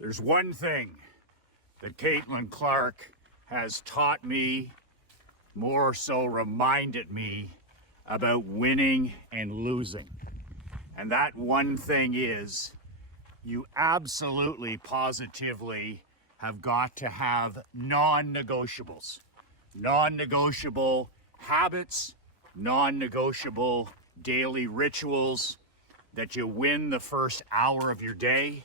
There's one thing that Caitlin Clark has taught me, more so reminded me about winning and losing. And that one thing is you absolutely, positively have got to have non-negotiables. Non-negotiable habits, non-negotiable daily rituals that you win the first hour of your day.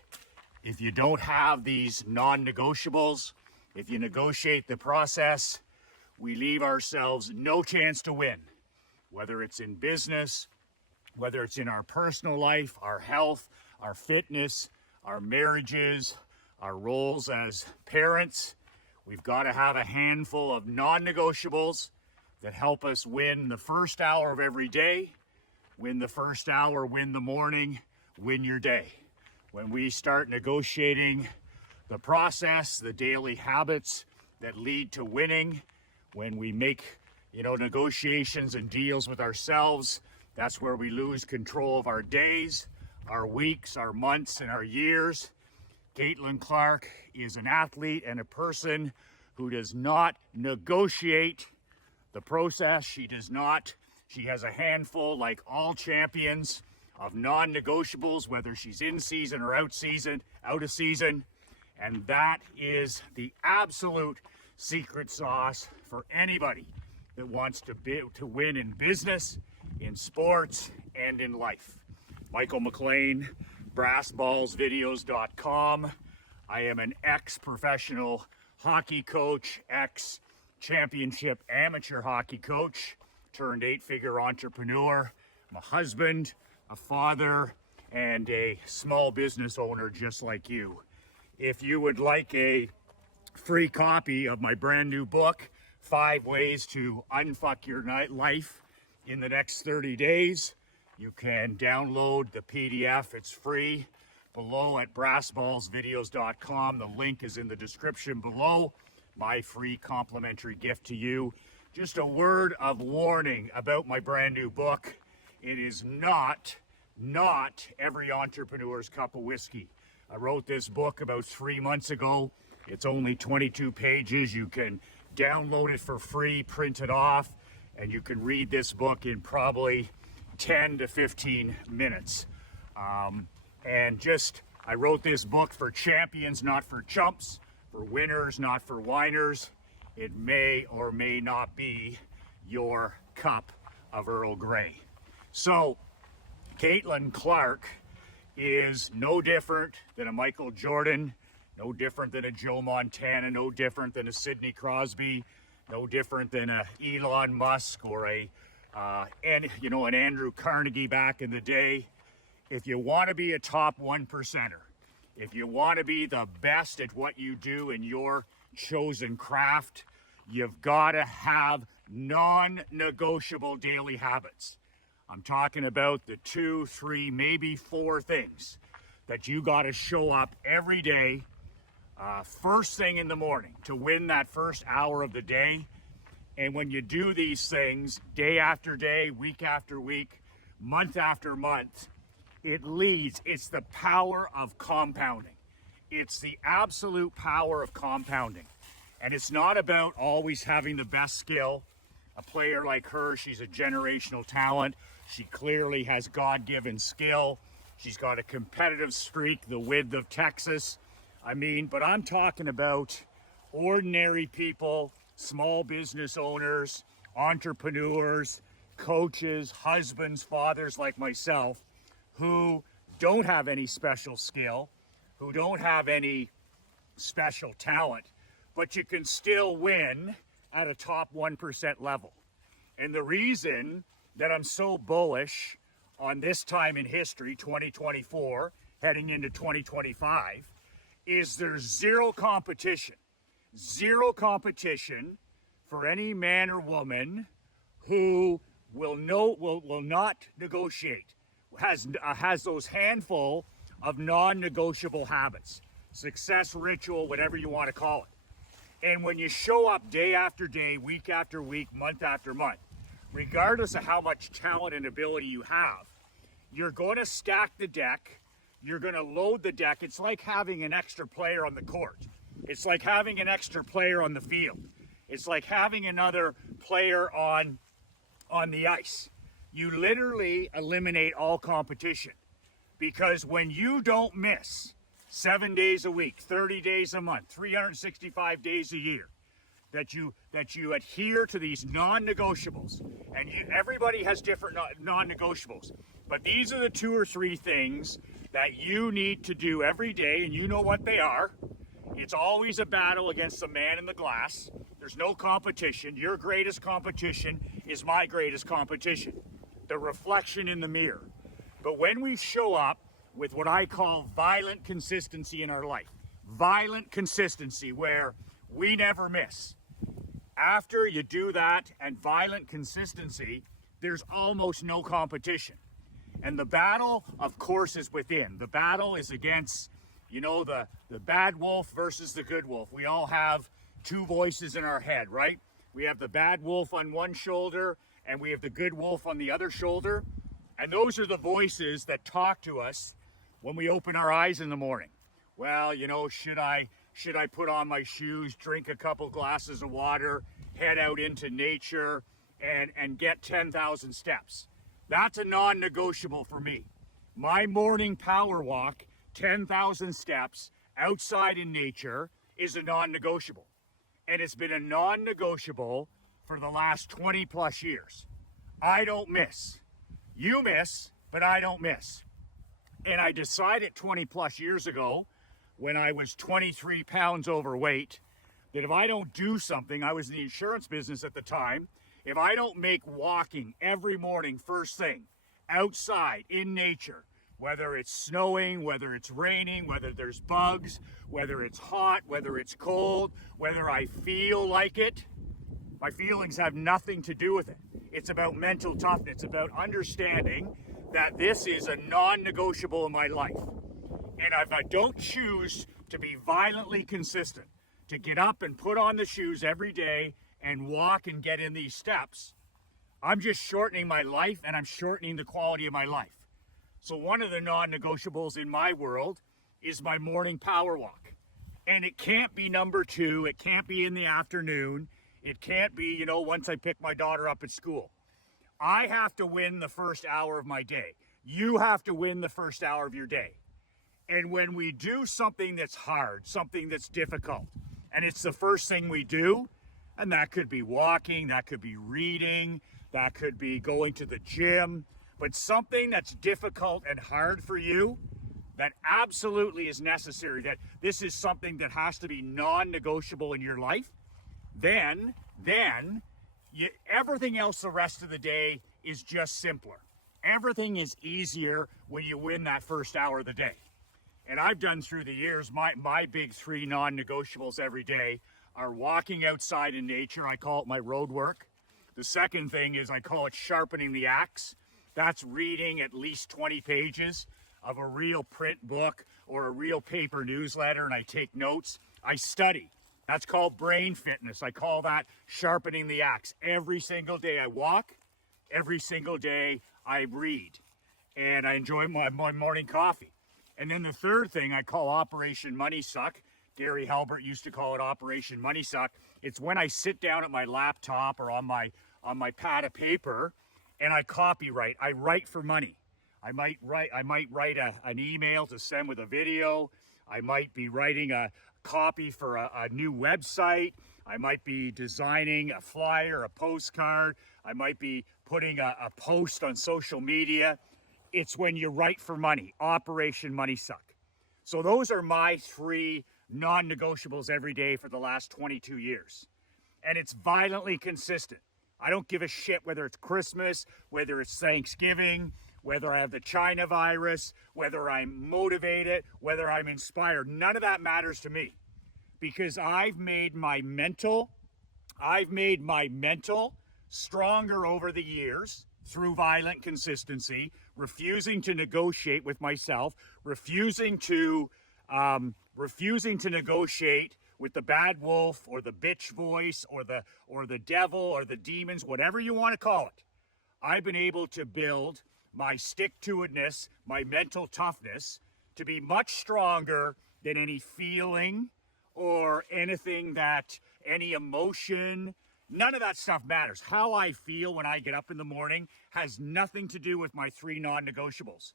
If you don't have these non-negotiables, if you negotiate the process, we leave ourselves no chance to win. Whether it's in business, whether it's in our personal life, our health, our fitness, our marriages, our roles as parents, we've got to have a handful of non-negotiables that help us win the first hour of every day, win the first hour, win the morning, win your day. When we start negotiating the process, the daily habits that lead to winning, when we make, negotiations and deals with ourselves, that's where we lose control of our days, our weeks, our months, and our years. Caitlin Clark is an athlete and a person who does not negotiate the process. She has a handful, like all champions, of non-negotiables, whether she's in season or out of season. And that is the absolute secret sauce for anybody that wants to win in business, in sports, and in life. Michael McLean, brassballsvideos.com. I am an ex-professional hockey coach, ex-championship amateur hockey coach, turned 8-figure entrepreneur. I'm a husband, a father, and a small business owner just like you. If you would like a free copy of my brand new book, 5 Ways to Unfuck Your Life in the Next 30 Days, you can download the PDF. It's free below at brassballsvideos.com. The link is in the description below. My free complimentary gift to you. Just a word of warning about my brand new book. It is not every entrepreneur's cup of whiskey. I wrote this book about 3 months ago. It's only 22 pages. You can download it for free, print it off, and you can read this book in probably 10 to 15 minutes. I wrote this book for champions, not for chumps, for winners, not for whiners. It may or may not be your cup of Earl Grey. So, Caitlin Clark is no different than a Michael Jordan, no different than a Joe Montana, no different than a Sidney Crosby, no different than a Elon Musk or an Andrew Carnegie back in the day. If you want to be a top 1%er, if you want to be the best at what you do in your chosen craft, you've got to have non-negotiable daily habits. I'm talking about the 2, 3, maybe 4 things that you got to show up every day, first thing in the morning, to win that first hour of the day. And when you do these things day after day, week after week, month after month, it's the power of compounding. It's the absolute power of compounding. And it's not about always having the best skill. A player like her, she's a generational talent. She clearly has God-given skill. She's got a competitive streak the width of Texas. But I'm talking about ordinary people, small business owners, entrepreneurs, coaches, husbands, fathers like myself, who don't have any special skill, who don't have any special talent, but you can still win at a top 1% level. And the reason that I'm so bullish on this time in history, 2024, heading into 2025, is there's zero competition for any man or woman who will not negotiate, has those handful of non-negotiable habits, success ritual, whatever you want to call it. And when you show up day after day, week after week, month after month, regardless of how much talent and ability you have, you're going to stack the deck. You're going to load the deck. It's like having an extra player on the court. It's like having an extra player on the field. It's like having another player on the ice. You literally eliminate all competition, because when you don't miss 7 days a week, 30 days a month, 365 days a year, that you adhere to these non-negotiables, and everybody has different non-negotiables, but these are the 2 or 3 things that you need to do every day, and you know what they are. It's always a battle against the man in the glass. There's no competition. Your greatest competition is my greatest competition, the reflection in the mirror. But when we show up with what I call violent consistency in our life, violent consistency where we never miss, after you do that and violent consistency, there's almost no competition. And the battle, of course, is within. The battle is against, you know, the bad wolf versus the good wolf. We all have 2 voices in our head, right? We have the bad wolf on one shoulder and we have the good wolf on the other shoulder. And those are the voices that talk to us when we open our eyes in the morning. Well, you know, should I put on my shoes, drink a couple glasses of water, head out into nature and get 10,000 steps? That's a non-negotiable for me. My morning power walk, 10,000 steps outside in nature, is a non-negotiable. And it's been a non-negotiable for the last 20 plus years. I don't miss. You miss, but I don't miss. And I decided 20 plus years ago, when I was 23 pounds overweight, that if I don't do something, I was in the insurance business at the time, if I don't make walking every morning first thing, outside, in nature, whether it's snowing, whether it's raining, whether there's bugs, whether it's hot, whether it's cold, whether I feel like it, my feelings have nothing to do with it. It's about mental toughness. It's about understanding that this is a non-negotiable in my life. And if I don't choose to be violently consistent, to get up and put on the shoes every day and walk and get in these steps, I'm just shortening my life and I'm shortening the quality of my life. So one of the non-negotiables in my world is my morning power walk. And it can't be number 2. It can't be in the afternoon. It can't be, you know, once I pick my daughter up at school. I have to win the first hour of my day. You have to win the first hour of your day. And when we do something that's hard, something that's difficult, and it's the first thing we do, and that could be walking, that could be reading, that could be going to the gym, but something that's difficult and hard for you, that absolutely is necessary, that this is something that has to be non-negotiable in your life, then everything else the rest of the day is just simpler. Everything is easier when you win that first hour of the day. And I've done through the years, my big 3 non-negotiables every day are walking outside in nature. I call it my road work. The second thing is I call it sharpening the axe. That's reading at least 20 pages of a real print book or a real paper newsletter, and I take notes. I study. That's called brain fitness. I call that sharpening the axe. Every single day I walk. Every single day I read. And I enjoy my morning coffee. And then the third thing I call Operation Money Suck. Gary Halbert used to call it Operation Money Suck. It's when I sit down at my laptop or on my pad of paper and I copyright. I write for money. I might write an email to send with a video. I might be writing a copy for a new website. I might be designing a flyer, a postcard. I might be putting a post on social media. It's when you write for money, Operation Money Suck. So those are my 3 non-negotiables every day for the last 22 years. And it's violently consistent. I don't give a shit whether it's Christmas, whether it's Thanksgiving, whether I have the China virus, whether I'm motivated, whether I'm inspired. None of that matters to me, because I've made my mental stronger over the years through violent consistency, refusing to negotiate with myself, refusing to negotiate with the bad wolf or the bitch voice or the devil or the demons, whatever you want to call it. I've been able to build my stick-to-itness, my mental toughness, to be much stronger than any feeling or anything any emotion. None of that stuff matters. How I feel when I get up in the morning has nothing to do with my 3 non-negotiables.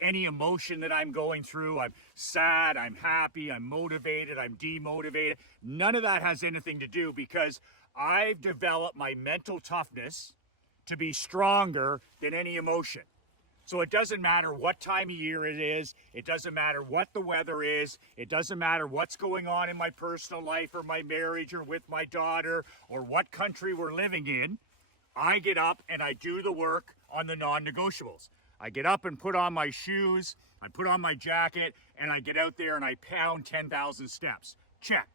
Any emotion that I'm going through, I'm sad, I'm happy, I'm motivated, I'm demotivated. None of that has anything to do, because I've developed my mental toughness to be stronger than any emotion. So it doesn't matter what time of year it is. It doesn't matter what the weather is. It doesn't matter what's going on in my personal life or my marriage or with my daughter or what country we're living in. I get up and I do the work on the non-negotiables. I get up and put on my shoes, I put on my jacket, and I get out there and I pound 10,000 steps. Check.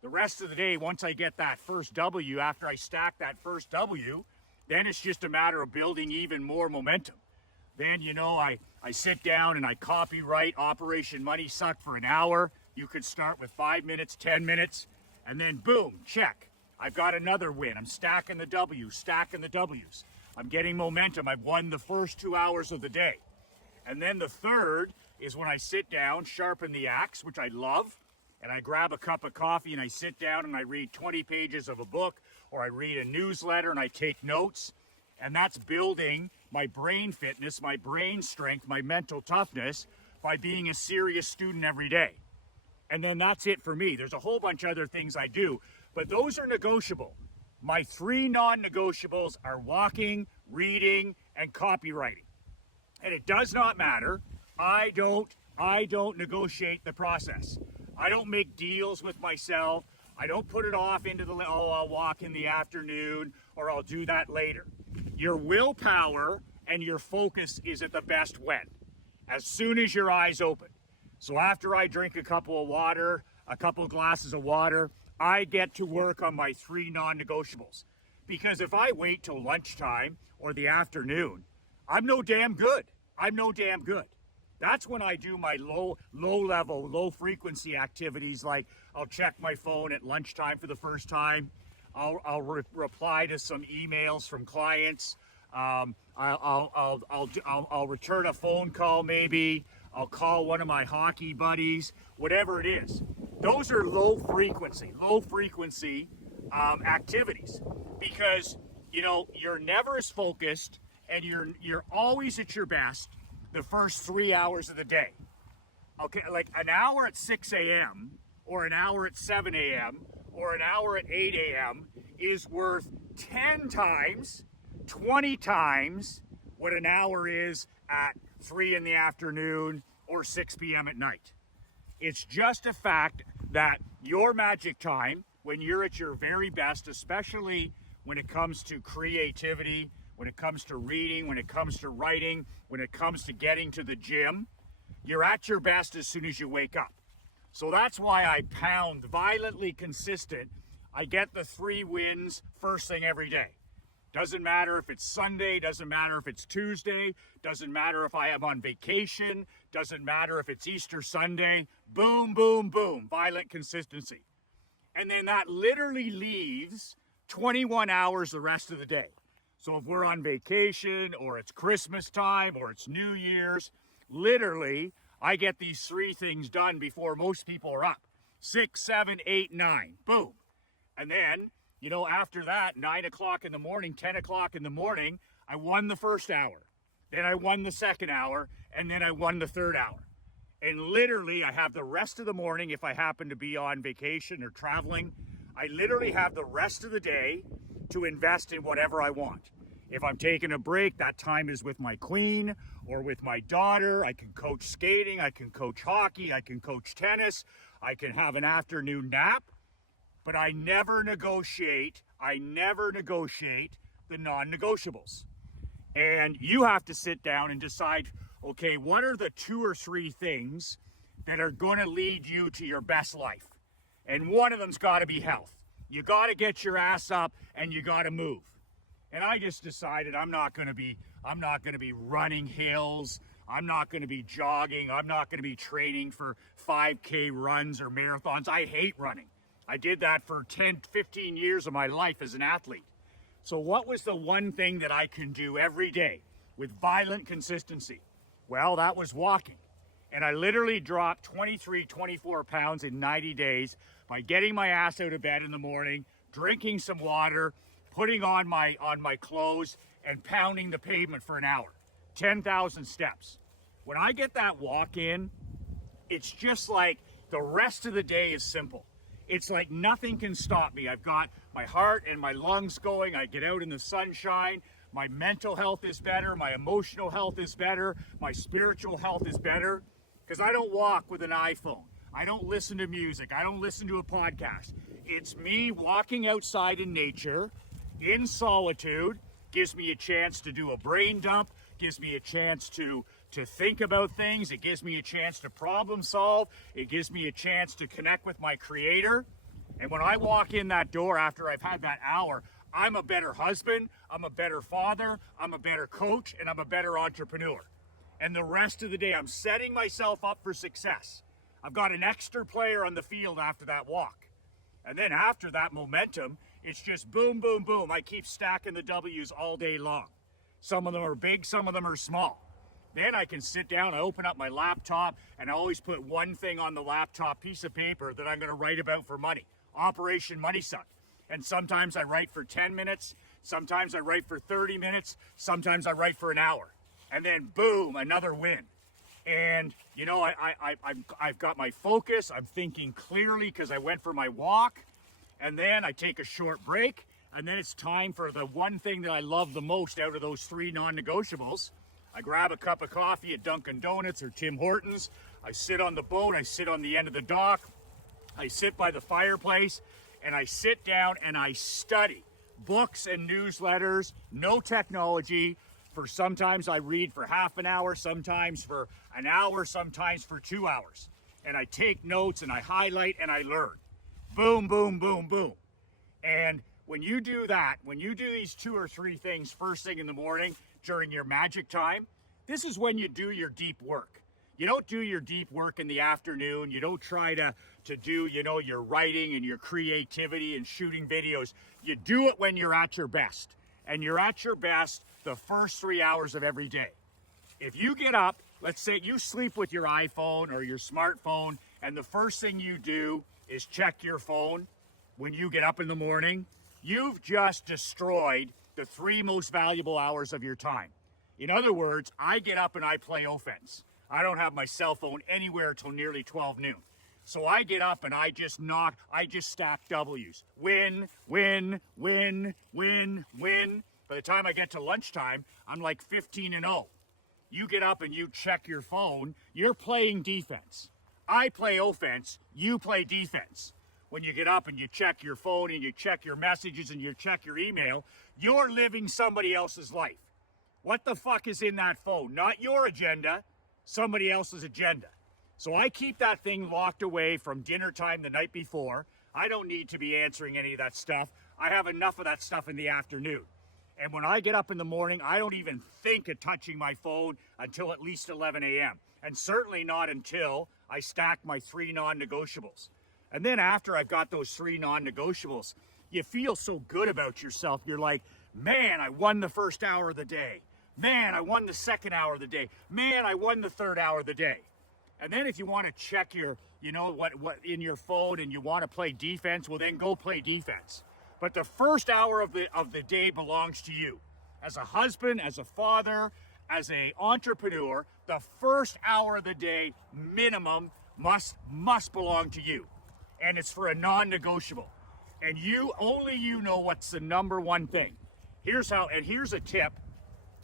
The rest of the day, once I get that first W, after I stack that first W, then it's just a matter of building even more momentum. Then, I sit down and I copyright Operation Money Suck for an hour. You could start with 5 minutes, 10 minutes, and then boom, check. I've got another win. I'm stacking the W's, stacking the W's. I'm getting momentum. I've won the first 2 hours of the day. And then the third is when I sit down, sharpen the axe, which I love, and I grab a cup of coffee and I sit down and I read 20 pages of a book, or I read a newsletter and I take notes. And that's building my brain fitness, my brain strength, my mental toughness by being a serious student every day. And then that's it for me. There's a whole bunch of other things I do, but those are negotiable. My 3 non-negotiables are walking, reading, and copywriting. And it does not matter. I don't negotiate the process. I don't make deals with myself. I don't put it off into I'll walk in the afternoon, or I'll do that later. Your willpower and your focus is at the best when? As soon as your eyes open. So after I drink a couple of glasses of water, I get to work on my 3 non-negotiables. Because if I wait till lunchtime or the afternoon, I'm no damn good. That's when I do my low frequency activities, like I'll check my phone at lunchtime for the first time. I'll reply to some emails from clients. I'll return a phone call maybe. I'll call one of my hockey buddies, whatever it is. Those are low frequency activities, because you're never as focused and you're always at your best the first 3 hours of the day. Okay, like an hour at 6 a.m. or an hour at 7 a.m. or an hour at 8 a.m. is worth 10 times, 20 times what an hour is at 3 in the afternoon or 6 p.m. at night. It's just a fact that your magic time, when you're at your very best, especially when it comes to creativity, when it comes to reading, when it comes to writing, when it comes to getting to the gym, you're at your best as soon as you wake up. So that's why I pound violently consistent. I get the 3 wins first thing every day. Doesn't matter if it's Sunday, doesn't matter if it's Tuesday, doesn't matter if I am on vacation, doesn't matter if it's Easter Sunday. Boom, boom, boom, violent consistency. And then that literally leaves 21 hours the rest of the day. So if we're on vacation, or it's Christmas time, or it's New Year's, literally, I get these 3 things done before most people are up. 6, 7, 8, 9, boom. And then, after that, 9 o'clock in the morning, 10 o'clock in the morning, I won the first hour. Then I won the second hour, and then I won the third hour. And literally, I have the rest of the morning, if I happen to be on vacation or traveling, I literally have the rest of the day to invest in whatever I want. If I'm taking a break, that time is with my queen or with my daughter. I can coach skating, I can coach hockey, I can coach tennis, I can have an afternoon nap, but I never negotiate the non-negotiables. And you have to sit down and decide, okay, what are the 2 or 3 things that are going to lead you to your best life? And one of them's got to be health. You got to get your ass up and you got to move. And I just decided I'm not going to be running hills. I'm not going to be jogging. I'm not going to be training for 5K runs or marathons. I hate running. I did that for 10, 15 years of my life as an athlete. So what was the one thing that I can do every day with violent consistency? Well, that was walking. And I literally dropped 23, 24 pounds in 90 days by getting my ass out of bed in the morning, drinking some water, putting on my clothes, and pounding the pavement for an hour. 10,000 steps. When I get that walk in, it's just like the rest of the day is simple. It's like nothing can stop me. I've got my heart and my lungs going. I get out in the sunshine. My mental health is better. My emotional health is better. My spiritual health is better. Because I don't walk with an iPhone. I don't listen to music. I don't listen to a podcast. It's me walking outside in nature, in solitude. Gives me a chance to do a brain dump. Gives me a chance to think about things. It gives me a chance to problem solve. It gives me a chance to connect with my creator. And when I walk in that door after I've had that hour, I'm a better husband, I'm a better father, I'm a better coach, and I'm a better entrepreneur. And the rest of the day, I'm setting myself up for success. I've got an extra player on the field after that walk. And then after that momentum, it's just boom, boom, boom. I keep stacking the W's all day long. Some of them are big, some of them are small. Then I can sit down, I open up my laptop, and I always put one thing on the laptop, piece of paper that I'm gonna write about for money. Operation Money Suck. And sometimes I write for 10 minutes, sometimes I write for 30 minutes, sometimes I write for an hour. And then boom, another win. And you know, I've got my focus, I'm thinking clearly because I went for my walk, and then I take a short break, and then it's time for the one thing that I love the most out of those 3 non-negotiables. I grab a cup of coffee at Dunkin' Donuts or Tim Hortons. I sit on the boat, I sit on the end of the dock, I sit by the fireplace, and I sit down and I study books and newsletters, no technology. For sometimes I read for half an hour, sometimes for an hour, sometimes for 2 hours. And I take notes and I highlight and I learn. Boom, boom, boom, boom. And when you do that, when you do these 2 or 3 things first thing in the morning during your magic time, this is when you do your deep work. You don't do your deep work in the afternoon. You don't try to do, you know, your writing and your creativity and shooting videos. You do it when you're at your best. And you're at your best the first 3 hours of every day. If you get up, let's say you sleep with your iPhone or your smartphone, and the first thing you do is check your phone when you get up in the morning, you've just destroyed the 3 most valuable hours of your time. In other words, I get up and I play offense. I don't have my cell phone anywhere till nearly 12 noon. So I get up and I just stack W's. Win, win, win, win, win. By the time I get to lunchtime, I'm like 15-0. You get up and you check your phone, you're playing defense. I play offense, you play defense. When you get up and you check your phone and you check your messages and you check your email, you're living somebody else's life. What the fuck is in that phone? Not your agenda, somebody else's agenda. So I keep that thing locked away from dinner time the night before. I don't need to be answering any of that stuff. I have enough of that stuff in the afternoon. And when I get up in the morning, I don't even think of touching my phone until at least 11 a.m. And certainly not until I stack my 3 non-negotiables. And then after I've got those 3 non-negotiables, you feel so good about yourself. You're like, man, I won the first hour of the day. Man, I won the second hour of the day. Man, I won the third hour of the day. And then if you want to check your, you know, what in your phone and you want to play defense, well then go play defense. But the first hour of the day belongs to you. As a husband, as a father, as an entrepreneur, the first hour of the day minimum must belong to you. And it's for a non-negotiable. And only you know what's the number one thing. Here's a tip,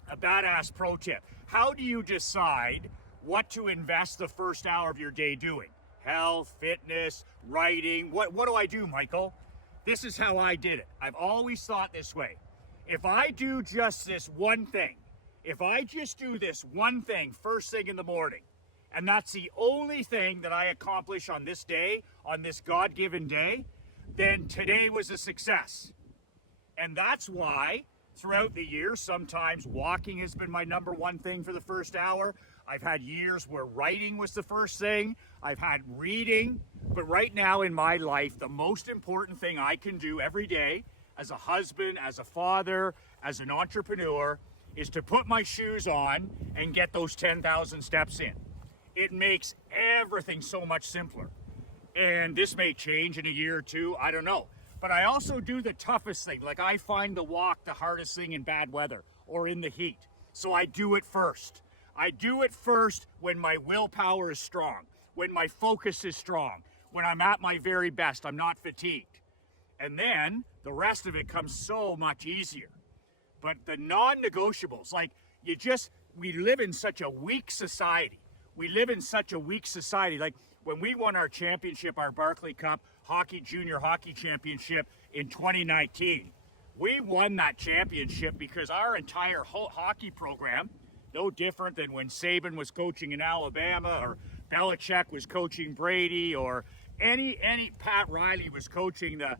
a badass pro tip. How do you decide what to invest the first hour of your day doing? Health, fitness, writing. What do I do, Michael? This is how I did it. I've always thought this way. If I do just this one thing, if I just do this one thing first thing in the morning, and that's the only thing that I accomplish on this day, on this God-given day, then today was a success. And that's why throughout the year, sometimes walking has been my number one thing for the first hour. I've had years where writing was the first thing. I've had reading. But right now in my life, the most important thing I can do every day as a husband, as a father, as an entrepreneur, is to put my shoes on and get those 10,000 steps in. it makes everything so much simpler. And this may change in a year or two, I don't know. But I also do the toughest thing. Like I find the walk the hardest thing in bad weather or in the heat. So I do it first. I do it first when my willpower is strong, when my focus is strong, when I'm at my very best, I'm not fatigued. And then the rest of it comes so much easier. But the non-negotiables, like we live in such a weak society. We live in such a weak society. Like when we won our championship, our Barclay Cup Junior Hockey Championship in 2019, we won that championship because our entire hockey program, no different than when Saban was coaching in Alabama or Belichick was coaching Brady or any Pat Riley was coaching the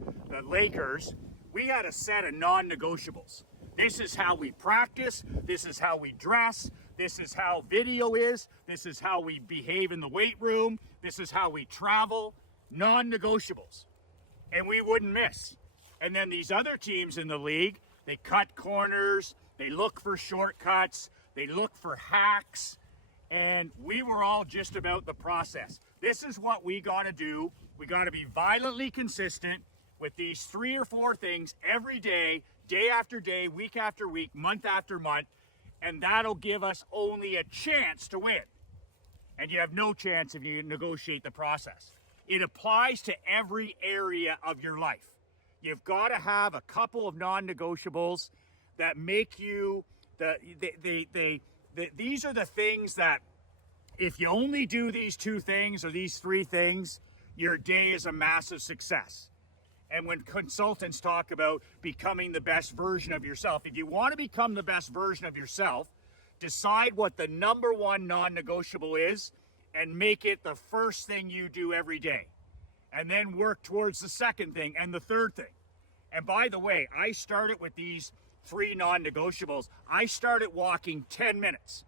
Lakers, we had a set of non-negotiables. This is how we practice, this is how we dress, this is how video is, this is how we behave in the weight room, this is how we travel, non-negotiables. And we wouldn't miss. And then these other teams in the league, they cut corners, they look for shortcuts, they look for hacks, and we were all just about the process. This is what we got to do. We got to be violently consistent with these 3 or 4 things every day, day after day, week after week, month after month, and that'll give us only a chance to win. And you have no chance if you negotiate the process. It applies to every area of your life. You've got to have a couple of non-negotiables that make you, these are the things that if you only do these 2 things or these 3 things, your day is a massive success. And when consultants talk about becoming the best version of yourself, if you want to become the best version of yourself, decide what the number 1 non-negotiable is and make it the first thing you do every day. And then work towards the second thing and the third thing. And by the way, I started with these 3 non-negotiables. I started walking 10 minutes.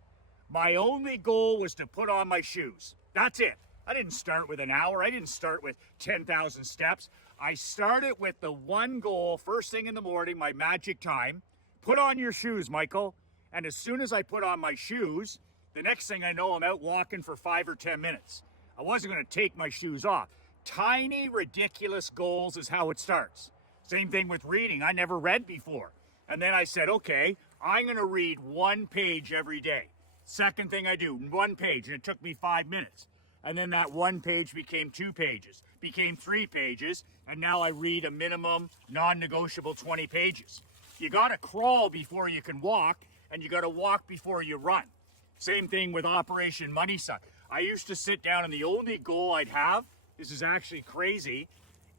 My only goal was to put on my shoes. That's it. I didn't start with an hour. I didn't start with 10,000 steps. I started with the one goal, first thing in the morning, my magic time. Put on your shoes, Michael. And as soon as I put on my shoes, the next thing I know, I'm out walking for 5 or 10 minutes. I wasn't going to take my shoes off. Tiny, ridiculous goals is how it starts. Same thing with reading. I never read before. And then I said, okay, I'm going to read 1 page every day. Second thing I do, 1 page, and it took me 5 minutes. And then that 1 page became 2 pages, became 3 pages, and now I read a minimum non-negotiable 20 pages. You got to crawl before you can walk, and you got to walk before you run. Same thing with Operation Money Suck. I used to sit down, and the only goal I'd have, this is actually crazy,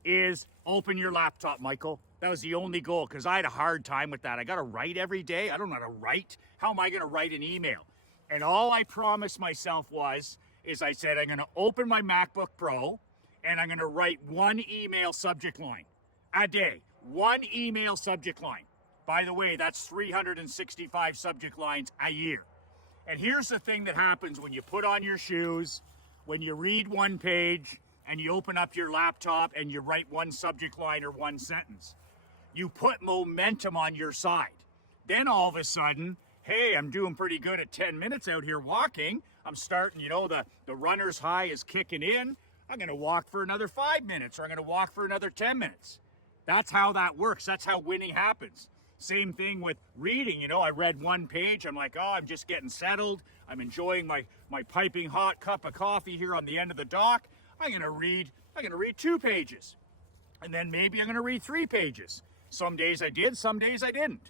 is open your laptop, Michael. That was the only goal, because I had a hard time with that. I got to write every day. I don't know how to write. How am I going to write an email? And all I promised myself is I said, I'm going to open my MacBook Pro, and I'm going to write 1 email subject line a day. 1 email subject line. By the way, that's 365 subject lines a year. And here's the thing that happens when you put on your shoes, when you read 1 page, and you open up your laptop and you write 1 subject line or 1 sentence. You put momentum on your side. Then all of a sudden, hey, I'm doing pretty good at 10 minutes out here walking. I'm starting, the runner's high is kicking in. I'm going to walk for another 5 minutes, or I'm going to walk for another 10 minutes. That's how that works. That's how winning happens. Same thing with reading. I read 1 page. I'm like, I'm just getting settled. I'm enjoying my piping hot cup of coffee here on the end of the dock. I'm going to read 2 pages. And then maybe I'm going to read 3 pages. Some days I did, some days I didn't.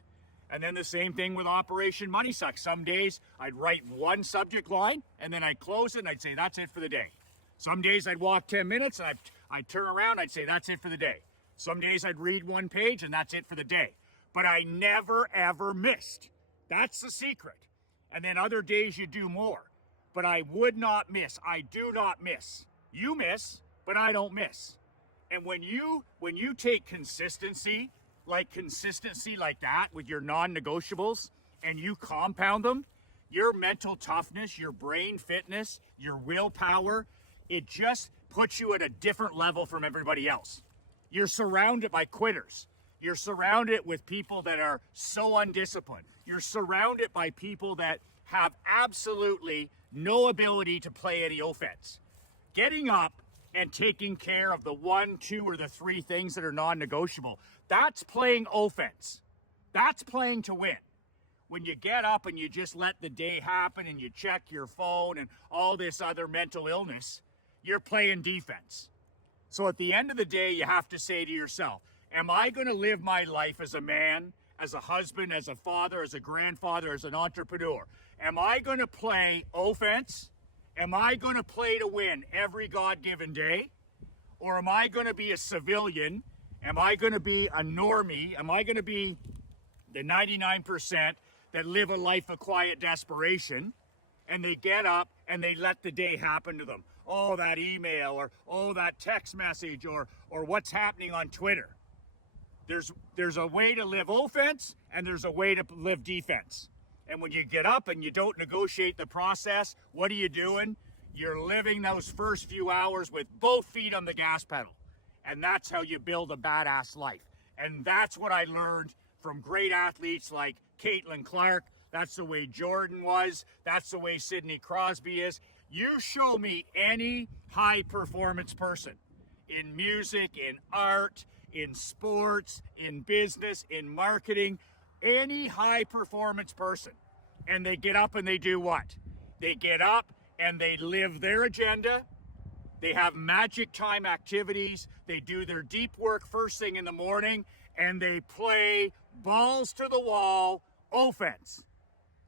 And then the same thing with Operation Money Suck. Some days I'd write 1 subject line, and then I'd close it, and I'd say, that's it for the day. Some days I'd walk 10 minutes, and I'd turn around, I'd say, that's it for the day. Some days I'd read 1 page, and that's it for the day. But I never, ever missed. That's the secret. And then other days you do more. But I would not miss. I do not miss. You miss, but I don't miss. And when you take consistency like that with your non-negotiables, and you compound them, your mental toughness, your brain fitness, your willpower, it just puts you at a different level from everybody else. You're surrounded by quitters. You're surrounded with people that are so undisciplined. You're surrounded by people that have absolutely no ability to play any offense. Getting up and taking care of the 1, 2, or the 3 things that are non-negotiable, that's playing offense. That's playing to win. When you get up and you just let the day happen and you check your phone and all this other mental illness, you're playing defense. So at the end of the day, you have to say to yourself, am I going to live my life as a man, as a husband, as a father, as a grandfather, as an entrepreneur? Am I going to play offense? Am I going to play to win every God-given day? Or am I going to be a civilian? Am I going to be a normie? Am I going to be the 99% that live a life of quiet desperation, and they get up and they let the day happen to them? Oh, that email, or oh, that text message, or what's happening on Twitter. There's a way to live offense and there's a way to live defense. And when you get up and you don't negotiate the process, what are you doing? You're living those first few hours with both feet on the gas pedal. And that's how you build a badass life. And that's what I learned from great athletes like Caitlin Clark. That's the way Jordan was. That's the way Sidney Crosby is. You show me any high performance person in music, in art, in sports, in business, in marketing, any high performance person, and they get up and they do what? They get up and they live their agenda. They have magic time activities. They do their deep work first thing in the morning, and they play balls to the wall offense.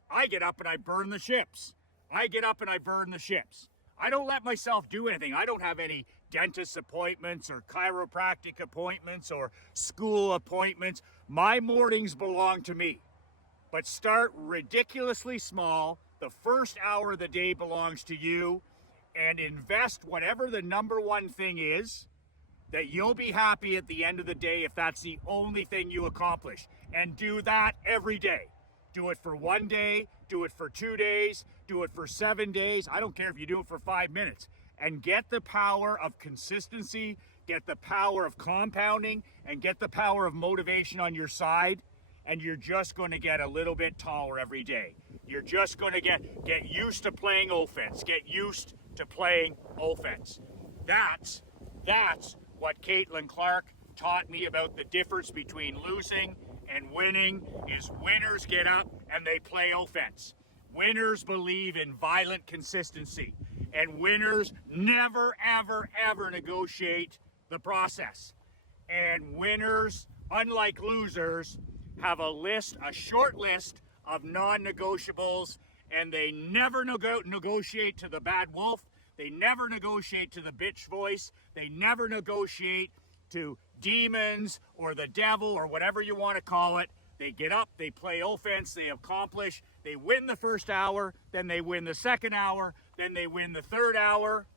I get up and I burn the ships. I get up and I burn the ships. I don't let myself do anything. I don't have any dentist appointments or chiropractic appointments or school appointments. My mornings belong to me. But start ridiculously small. The first hour of the day belongs to you, and invest whatever the number one thing is that you'll be happy at the end of the day if that's the only thing you accomplish. And do that every day. Do it for 1 day, do it for 2 days, do it for 7 days. I don't care if you do it for 5 minutes. And get the power of consistency, get the power of compounding, and get the power of motivation on your side. And you're just going to get a little bit taller every day. You're just going to get used to playing offense. Get used to playing offense. That's what Caitlin Clark taught me about the difference between losing and winning. Is winners get up and they play offense. Winners believe in violent consistency, and winners never, ever, ever negotiate the process. And winners, unlike losers, have a short list of non-negotiables, and they never negotiate to the bad wolf. They never negotiate to the bitch voice. They never negotiate to demons or the devil or whatever you want to call it. They get up, they play offense, they accomplish, they win the first hour, then they win the second hour, then they win the third hour,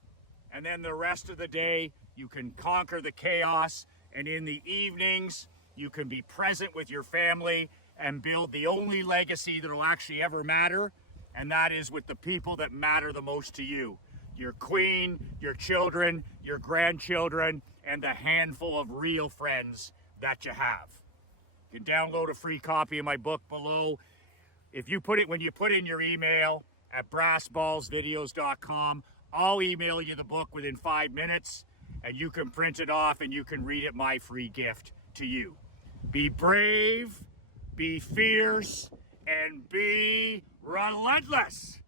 and then the rest of the day you can conquer the chaos, and in the evenings you can be present with your family and build the only legacy that will actually ever matter, and that is with the people that matter the most to you. Your queen, your children, your grandchildren, and the handful of real friends that you have. You can download a free copy of my book below. When you put in your email at brassballsvideos.com, I'll email you the book within 5 minutes, and you can print it off and you can read it, my free gift to you. Be brave, be fierce, and be relentless.